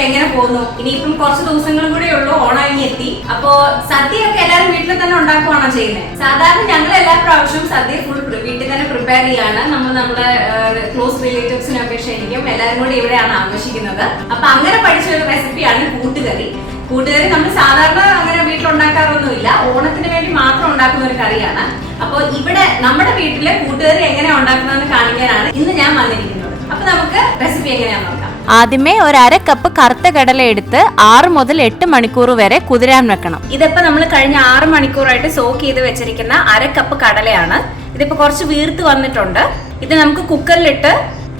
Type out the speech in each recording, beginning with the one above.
ഒക്കെ എങ്ങനെ പോകുന്നു? ഇനിയിപ്പം കുറച്ച് ദിവസങ്ങളും കൂടെ ഉള്ളൂ, ഓണം ഇനി എത്തി. അപ്പോ സദ്യയൊക്കെ എല്ലാവരും വീട്ടിൽ തന്നെ ഉണ്ടാക്കുവാണോ ചെയ്യുന്നത്? സാധാരണ ഞങ്ങൾ എല്ലാ പ്രാവശ്യവും സദ്യ ഫുൾ വീട്ടിൽ തന്നെ പ്രിപ്പയർ ചെയ്യാണ്. നമ്മൾ നമ്മുടെ ക്ലോസ് റിലേറ്റീവ്സിനൊക്കെ ക്ഷണിക്കും. എല്ലാവരും കൂടി ഇവിടെയാണ് ആഘോഷിക്കുന്നത്. അപ്പൊ അങ്ങനെ പഠിച്ച ഒരു റെസിപ്പിയാണ് കൂട്ടുകറി. കൂട്ടുകറി നമ്മൾ സാധാരണ അങ്ങനെ വീട്ടിലുണ്ടാക്കാറൊന്നുമില്ല, ഓണത്തിന് വേണ്ടി മാത്രം ഉണ്ടാക്കുന്ന ഒരു കറിയാണ്. അപ്പോൾ ഇവിടെ നമ്മുടെ വീട്ടിലെ കൂട്ടുകറി എങ്ങനെ ഉണ്ടാക്കുന്നതെന്ന് കാണിക്കാനാണ് ഇന്ന് ഞാൻ വന്നിരിക്കുന്നത്. അപ്പൊ നമുക്ക് റെസിപ്പി എങ്ങനെയാണെന്ന് നോക്കാം. ആദ്യമേ ഒരു 1/2 കപ്പ് കറുത്ത കടല എടുത്ത് 6 മുതൽ 8 മണിക്കൂർ വരെ കുതിരാൻ വെക്കണം. ഇതിപ്പോ നമ്മൾ കഴിഞ്ഞ 6 മണിക്കൂറായിട്ട് സോക്ക് ചെയ്ത് വെച്ചിരിക്കുന്ന 1/2 കപ്പ് കടലയാണ്. ഇതിപ്പോ കുറച്ച് വീർത്ത് വന്നിട്ടുണ്ട്. ഇത് നമുക്ക് കുക്കറിലിട്ട്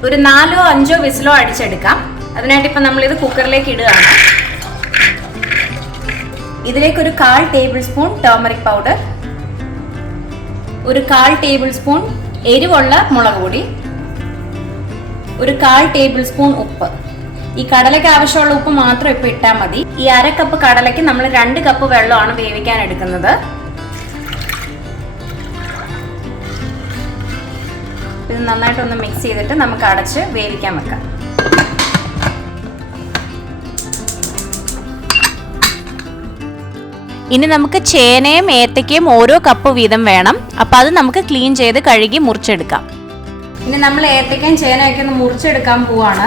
ഒരു 4 or 5 വിസിലോ അടിച്ചെടുക്കാം. അതിനായിട്ട് ഇപ്പൊ നമ്മൾ ഇത് കുക്കറിലേക്ക് ഇടുകയാണ്. ഇതിലേക്ക് ഒരു 1/4 ടേബിൾ സ്പൂൺ ടർമറിക് പൗഡർ, ഒരു 1/4 ടേബിൾ സ്പൂൺ എരിവുള്ള മുളക് പൊടി, ഒരു 1/4 ടേബിൾ സ്പൂൺ ഉപ്പ്. ഈ കടലയ്ക്ക് ആവശ്യമുള്ള ഉപ്പ് മാത്രം ഇപ്പൊ ഇട്ടാൽ മതി. ഈ 1/2 കപ്പ് കടലയ്ക്ക് നമ്മൾ 2 കപ്പ് വെള്ളമാണ് വേവിക്കാൻ എടുക്കുന്നത്. ഇത് നന്നായിട്ടൊന്ന് മിക്സ് ചെയ്തിട്ട് നമുക്ക് അടച്ച് വേവിക്കാൻ വെക്കാം. ഇനി നമുക്ക് ചേനയും ഏത്തക്കയും ഓരോ കപ്പ് വീതം വേണം. അപ്പൊ അത് നമുക്ക് ക്ലീൻ ചെയ്ത് കഴുകി മുറിച്ചെടുക്കാം. ഇനി നമ്മൾ ഏത്തക്കയും ചേനയൊക്കെ ഒന്ന് മുറിച്ചെടുക്കാൻ പോവാണ്.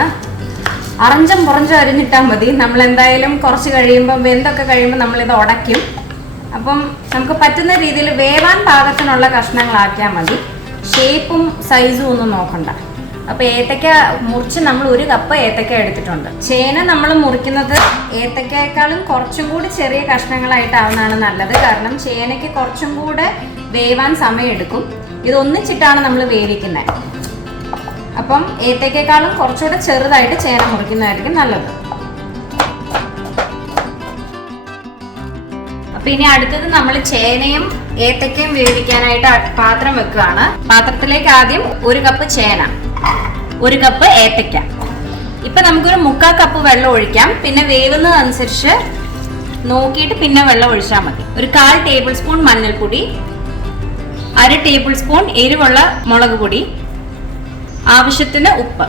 അറഞ്ചം പുറഞ്ചം അരിഞ്ഞിട്ടാൽ മതി. നമ്മൾ എന്തായാലും കുറച്ച് കഴിയുമ്പോൾ വെന്തൊക്കെ കഴിയുമ്പോൾ നമ്മളിത് ഉടയ്ക്കും. അപ്പം നമുക്ക് പറ്റുന്ന രീതിയിൽ വേവാൻ പാകത്തിനുള്ള കഷ്ണങ്ങളാക്കിയാൽ മതി. ഷേപ്പും സൈസും ഒന്നും നോക്കണ്ട. അപ്പോൾ ഏത്തക്ക മുറിച്ച് നമ്മൾ 1 കപ്പ് ഏത്തക്ക എടുത്തിട്ടുണ്ട്. ചേന നമ്മൾ മുറിക്കുന്നത് ഏത്തക്കയേക്കാളും കുറച്ചും കൂടി ചെറിയ കഷ്ണങ്ങളായിട്ടാവുന്നതാണ് നല്ലത്. കാരണം ചേനയ്ക്ക് കുറച്ചും കൂടെ വേവാൻ സമയമെടുക്കും. ഇതൊന്നിച്ചിട്ടാണ് നമ്മൾ വേവിക്കുന്നത്. അപ്പം ഏത്തക്കയേക്കാളും കുറച്ചുകൂടെ ചെറുതായിട്ട് ചേന മുറിക്കുന്നതായിരിക്കും നല്ലത്. അപ്പൊ ഇനി അടുത്തത് നമ്മൾ ചേനയും ഏത്തക്കയും വേവിക്കാനായിട്ട് പാത്രം വെക്കുകയാണ്. പാത്രത്തിലേക്ക് ആദ്യം 1 കപ്പ് ചേന, 1 കപ്പ് ഏത്തക്ക. ഇപ്പൊ നമുക്കൊരു 3/4 കപ്പ് വെള്ളം ഒഴിക്കാം. പിന്നെ വേവുന്നതനുസരിച്ച് നോക്കിയിട്ട് പിന്നെ വെള്ളം ഒഴിച്ചാൽ മതി. ഒരു 1/4 ടേബിൾ സ്പൂൺ മഞ്ഞൾപ്പൊടി, 1/2 ടേബിൾ സ്പൂൺ എരിവുള്ള മുളക് പൊടി, ആവശ്യത്തിന് ഉപ്പ്.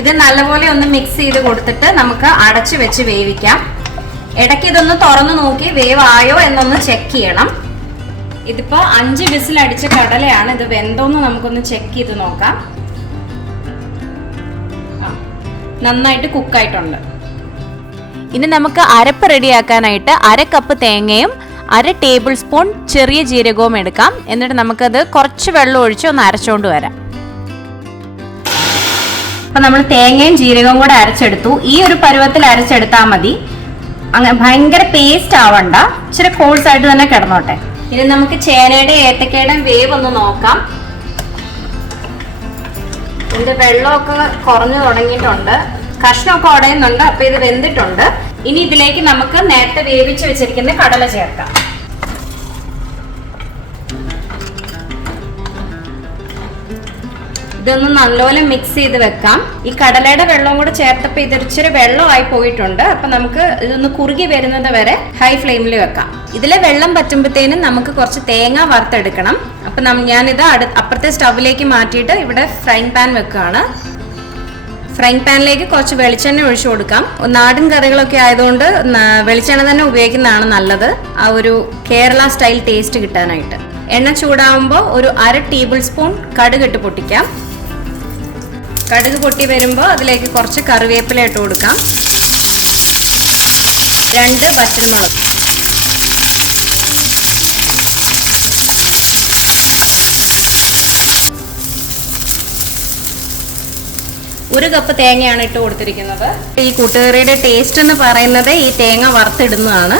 ഇത് നല്ലപോലെ ഒന്ന് മിക്സ് ചെയ്ത് കൊടുത്തിട്ട് നമുക്ക് അടച്ചു വെച്ച് വേവിക്കാം. ഇടയ്ക്ക് ഇതൊന്ന് തുറന്നു നോക്കി വേവായോ എന്നൊന്ന് ചെക്ക് ചെയ്യണം. ഇതിപ്പോ 5 വിസിൽ അടിച്ച കടലയാണ്. ഇത് വെന്തോന്ന് നമുക്കൊന്ന് ചെക്ക് ചെയ്ത് നോക്കാം. നന്നായിട്ട് കുക്കായിട്ടുണ്ട്. ഇനി നമുക്ക് അരപ്പ് റെഡിയാക്കാനായിട്ട് 1/2 കപ്പ് തേങ്ങയും 1/2 ടേബിൾ സ്പൂൺ ചെറിയ ജീരകവും എടുക്കാം. എന്നിട്ട് നമുക്കത് കുറച്ച് വെള്ളം ഒഴിച്ച് ഒന്ന് അരച്ചോണ്ട് വരാം. അപ്പൊ നമ്മൾ തേങ്ങയും ജീരകവും കൂടെ അരച്ചെടുത്തു. ഈ ഒരു പരുവത്തിൽ അരച്ചെടുത്താൽ മതി. അങ്ങനെ ഭയങ്കര പേസ്റ്റ് ആവണ്ട, ഇച്ചിരി കോഴ്സ് ആയിട്ട് തന്നെ കിടന്നോട്ടെ. ഇനി നമുക്ക് ചേനയുടെ ഏത്തക്കയുടെ വേവ് ഒന്ന് നോക്കാം. ഇതിന്റെ വെള്ളമൊക്കെ കുറഞ്ഞു തുടങ്ങിയിട്ടുണ്ട്, കഷ്ണമൊക്കെ ഉടയുന്നുണ്ട്. അപ്പൊ ഇത് വെന്തിട്ടുണ്ട്. ഇനി ഇതിലേക്ക് നമുക്ക് നേരത്തെ വേവിച്ച് വെച്ചിരിക്കുന്ന കടല ചേർക്കാം. ഇതൊന്ന് നല്ലപോലെ മിക്സ് ചെയ്ത് വെക്കാം. ഈ കടലയുടെ വെള്ളവും കൂടെ ചേർത്തപ്പോൾ ഇതൊരിച്ചിരി വെള്ളമായി പോയിട്ടുണ്ട്. അപ്പൊ നമുക്ക് ഇതൊന്ന് കുറുകി വരുന്നത് വരെ ഹൈ ഫ്ലെയിമിൽ വെക്കാം. ഇതിലെ വെള്ളം പറ്റുമ്പോഴത്തേനും നമുക്ക് കുറച്ച് തേങ്ങ വറുത്തെടുക്കണം. അപ്പൊ ഞാനിത് അപ്പുറത്തെ സ്റ്റവിലേക്ക് മാറ്റിയിട്ട് ഇവിടെ ഫ്രൈങ് പാൻ വെക്കുകയാണ്. ഫ്രൈങ് പാനിലേക്ക് കുറച്ച് വെളിച്ചെണ്ണ ഒഴിച്ചു കൊടുക്കാം. നാടൻ കറികളൊക്കെ ആയതുകൊണ്ട് വെളിച്ചെണ്ണ തന്നെ ഉപയോഗിക്കുന്നതാണ് നല്ലത്, ആ ഒരു കേരള സ്റ്റൈൽ ടേസ്റ്റ് കിട്ടാനായിട്ട്. എണ്ണ ചൂടാവുമ്പോൾ ഒരു 1/2 ടേബിൾ സ്പൂൺ കടുക് ഇട്ട് പൊട്ടിക്കാം. കടുക് പൊട്ടി വരുമ്പോൾ അതിലേക്ക് കുറച്ച് കറിവേപ്പില ഇട്ട് കൊടുക്കാം. 2 വറ്റൽമുളക്, ഒരു കപ്പ് തേങ്ങയാണ് ഇട്ട് കൊടുത്തിരിക്കുന്നത്. ഈ കൂട്ടുകറിയുടെ ടേസ്റ്റ് എന്ന് പറയുന്നത് ഈ തേങ്ങ വറുത്തിടുന്നതാണ്.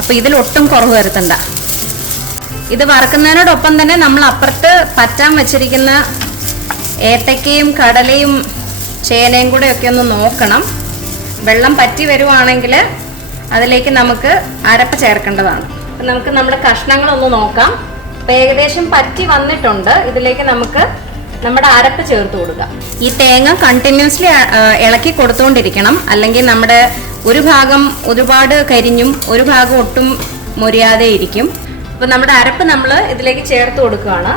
അപ്പൊ ഇതിൽ ഒട്ടും കുറവ് വരുത്തണ്ട. ഇത് വറക്കുന്നതിനോടൊപ്പം തന്നെ നമ്മൾ അപ്പുറത്ത് പറ്റാൻ വെച്ചിരിക്കുന്ന ഏത്തക്കയും കടലയും ചേനയും കൂടെ ഒക്കെ ഒന്ന് നോക്കണം. വെള്ളം പറ്റി വരുവാണെങ്കിൽ അതിലേക്ക് നമുക്ക് അരപ്പ് ചേർക്കേണ്ടതാണ്. അപ്പം നമുക്ക് നമ്മുടെ കഷ്ണങ്ങളൊന്ന് നോക്കാം. അപ്പം ഏകദേശം പറ്റി വന്നിട്ടുണ്ട്. ഇതിലേക്ക് നമുക്ക് നമ്മുടെ അരപ്പ് ചേർത്ത് കൊടുക്കാം. ഈ തേങ്ങ കണ്ടിന്യൂസ്ലി ഇളക്കി കൊടുത്തുകൊണ്ടിരിക്കണം, അല്ലെങ്കിൽ നമ്മുടെ ഒരു ഭാഗം ഒരുപാട് കരിഞ്ഞും ഒരു ഭാഗം ഒട്ടും മൊരിയാതെ ഇരിക്കും. അപ്പൊ നമ്മുടെ അരപ്പ് നമ്മൾ ഇതിലേക്ക് ചേർത്ത് കൊടുക്കുകയാണ്.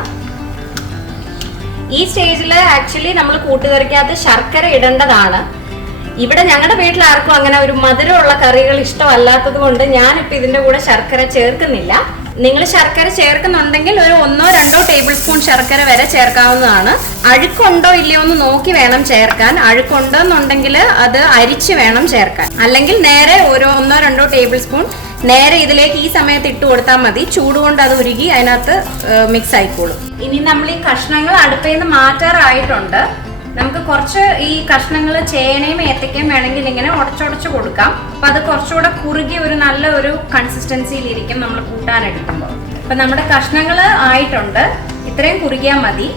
ഈ സ്റ്റേജിൽ ആക്ച്വലി നമ്മൾ കൂട്ടുകറിക്കകത്ത് ശർക്കര ഇടേണ്ടതാണ്. ഇവിടെ ഞങ്ങളുടെ വീട്ടിൽ ആർക്കും അങ്ങനെ ഒരു മധുരമുള്ള കറികൾ ഇഷ്ടമല്ലാത്തത് കൊണ്ട് ഞാനിപ്പോൾ ഇതിന്റെ കൂടെ ശർക്കര ചേർക്കുന്നില്ല. നിങ്ങൾ ശർക്കര ചേർക്കുന്നുണ്ടെങ്കിൽ ഒരു 1-2 ടേബിൾ സ്പൂൺ ശർക്കര വരെ ചേർക്കാവുന്നതാണ്. അഴുക്കുണ്ടോ ഇല്ലയോ എന്ന് നോക്കി വേണം ചേർക്കാൻ. അഴുക്കുണ്ടെന്നുണ്ടെങ്കിൽ അത് അരിച്ച് വേണം ചേർക്കാൻ. അല്ലെങ്കിൽ നേരെ ഒരു 1-2 ടേബിൾ സ്പൂൺ നേരെ ഇതിലേക്ക് ഈ സമയത്ത് ഇട്ട് കൊടുത്താൽ മതി. ചൂടുകൊണ്ട് അത് ഉരുകി അതിനകത്ത് മിക്സ് ആയിക്കോളും. ഇനി നമ്മൾ ഈ കഷ്ണങ്ങൾ അടുപ്പിൽ നിന്ന് മാറ്റാറായിട്ടുണ്ട്. നമുക്ക് കുറച്ച് ഈ കഷ്ണങ്ങൾ ചേനയും ഏത്തക്കയും വേണമെങ്കിൽ ഇങ്ങനെ ഉടച്ചുടച്ച് കൊടുക്കാം. അപ്പൊ അത് കുറച്ചുകൂടെ കുറുകി ഒരു നല്ല ഒരു കൺസിസ്റ്റൻസിയിൽ ഇരിക്കും നമ്മൾ കൂട്ടാനെടുക്കുമ്പോൾ. അപ്പൊ നമ്മുടെ കഷ്ണങ്ങൾ ആയിട്ടുണ്ട്. ഇത്രയും കുറുകിയാൽ മതി.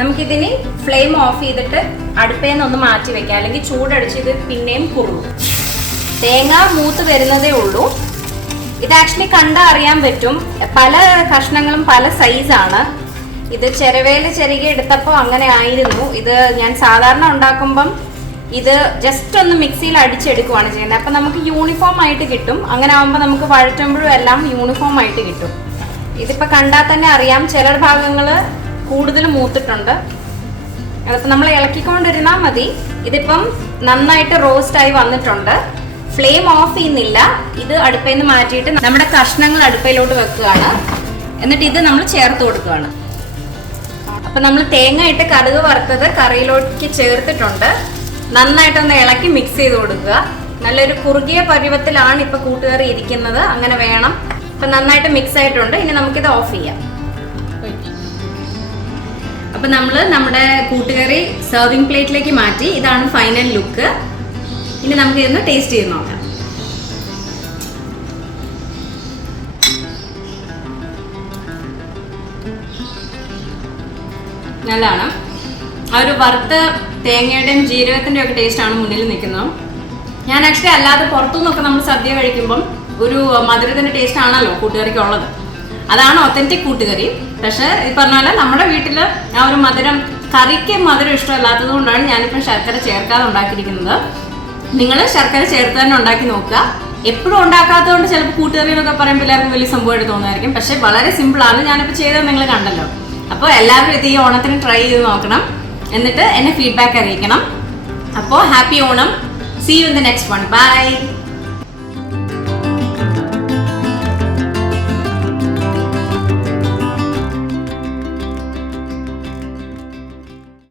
നമുക്കിതിനി ഫ്ലെയിം ഓഫ് ചെയ്തിട്ട് അടുപ്പിൽ നിന്ന് ഒന്ന് മാറ്റി വെക്കാം, അല്ലെങ്കിൽ ചൂടടിച്ച് ഇത് പിന്നെയും കുറുകും. തേങ്ങ മൂത്ത് വരുന്നതേ ഉള്ളൂ. ഇത് ആക്ച്വലി കണ്ടാൽ അറിയാൻ പറ്റും. പല കഷ്ണങ്ങളും പല സൈസാണ്. ഇത് ചെറുകി എടുത്തപ്പോൾ അങ്ങനെ ആയിരുന്നു. ഇത് ഞാൻ സാധാരണ ഉണ്ടാക്കുമ്പം ഇത് ജസ്റ്റ് ഒന്ന് മിക്സിയിൽ അടിച്ചെടുക്കുവാണ് ചെയ്യുന്നത്. അപ്പം നമുക്ക് യൂണിഫോം ആയിട്ട് കിട്ടും. അങ്ങനെ ആകുമ്പോൾ നമുക്ക് വഴറ്റുമ്പോഴും എല്ലാം യൂണിഫോം ആയിട്ട് കിട്ടും. ഇതിപ്പോൾ കണ്ടാൽ തന്നെ അറിയാം, ചില ഭാഗങ്ങൾ കൂടുതൽ മൂത്തിട്ടുണ്ട്. അതിപ്പോൾ നമ്മൾ ഇളക്കിക്കൊണ്ടിരുന്നാൽ മതി. ഇതിപ്പം നന്നായിട്ട് റോസ്റ്റായി വന്നിട്ടുണ്ട്. ഫ്ലെയിം ഓഫ് ചെയ്യുന്നില്ല. ഇത് അടുപ്പിൽ നിന്ന് മാറ്റിയിട്ട് നമ്മുടെ കഷ്ണങ്ങൾ അടുപ്പിലോട്ട് വെക്കുകയാണ്. എന്നിട്ട് ഇത് നമ്മൾ ചേർത്ത് കൊടുക്കുകയാണ്. അപ്പൊ നമ്മൾ തേങ്ങ ഇട്ട് കടുക് വറുത്തത് കറിയിലോട്ട് ചേർത്തിട്ടുണ്ട്. നന്നായിട്ടൊന്ന് ഇളക്കി മിക്സ് ചെയ്ത് കൊടുക്കുക. നല്ലൊരു കുറുകിയ പരുവത്തിലാണ് ഇപ്പൊ കൂട്ടുകറി ഇരിക്കുന്നത്. അങ്ങനെ വേണം. അപ്പൊ നന്നായിട്ട് മിക്സ് ആയിട്ടുണ്ട്. ഇനി നമുക്കിത് ഓഫ് ചെയ്യാം. അപ്പൊ നമ്മൾ നമ്മുടെ കൂട്ടുകറി സെർവിങ് പ്ലേറ്റിലേക്ക് മാറ്റി. ഇതാണ് ഫൈനൽ ലുക്ക്. ഇനി നമുക്ക് ഇതൊന്ന് ടേസ്റ്റ് ചെയ്ത് നോക്കാം. നല്ലതാണ്. ആ ഒരു വറുത്ത തേങ്ങയുടെയും ജീരകത്തിൻ്റെയും ഒക്കെ ടേസ്റ്റാണ് മുന്നിൽ നിൽക്കുന്നത്. ഞാൻ ആക്ച്വലി അല്ലാതെ പുറത്തുനിന്നൊക്കെ നമ്മൾ സദ്യ കഴിക്കുമ്പം ഒരു മധുരത്തിൻ്റെ ടേസ്റ്റ് ആണല്ലോ കൂട്ടുകറിക്കുള്ളത്. അതാണ് ഒത്തൻറ്റിക് കൂട്ടുകറി. പക്ഷേ ഈ പറഞ്ഞ പോലെ നമ്മുടെ വീട്ടിൽ ആ ഒരു മധുരം, കറിക്ക് മധുരം ഇഷ്ടമല്ലാത്തത് കൊണ്ടാണ് ഞാനിപ്പം ശർക്കര ചേർക്കാതെ ഉണ്ടാക്കിയിരിക്കുന്നത്. നിങ്ങൾ ശർക്കര ചേർത്ത് തന്നെ ഉണ്ടാക്കി നോക്കുക. എപ്പോഴും ഉണ്ടാക്കാത്തത് കൊണ്ട് ചിലപ്പോൾ കൂട്ടുകറി എന്നൊക്കെ പറയുമ്പോൾ എല്ലാവർക്കും വലിയ സംഭവമായിട്ട് തോന്നുമായിരിക്കും. പക്ഷേ വളരെ സിമ്പിളാണ്. ഞാനിപ്പോൾ ചെയ്തത് നിങ്ങൾ കണ്ടല്ലോ. അപ്പോൾ എല്ലാവരും ഇത് ഈ ഓണത്തിന് ട്രൈ ചെയ്ത് നോക്കണം. എന്നിട്ട് എന്നെ ഫീഡ്ബാക്ക് അറിയിക്കണം. അപ്പോൾ happy Onam. See you in the next one. By.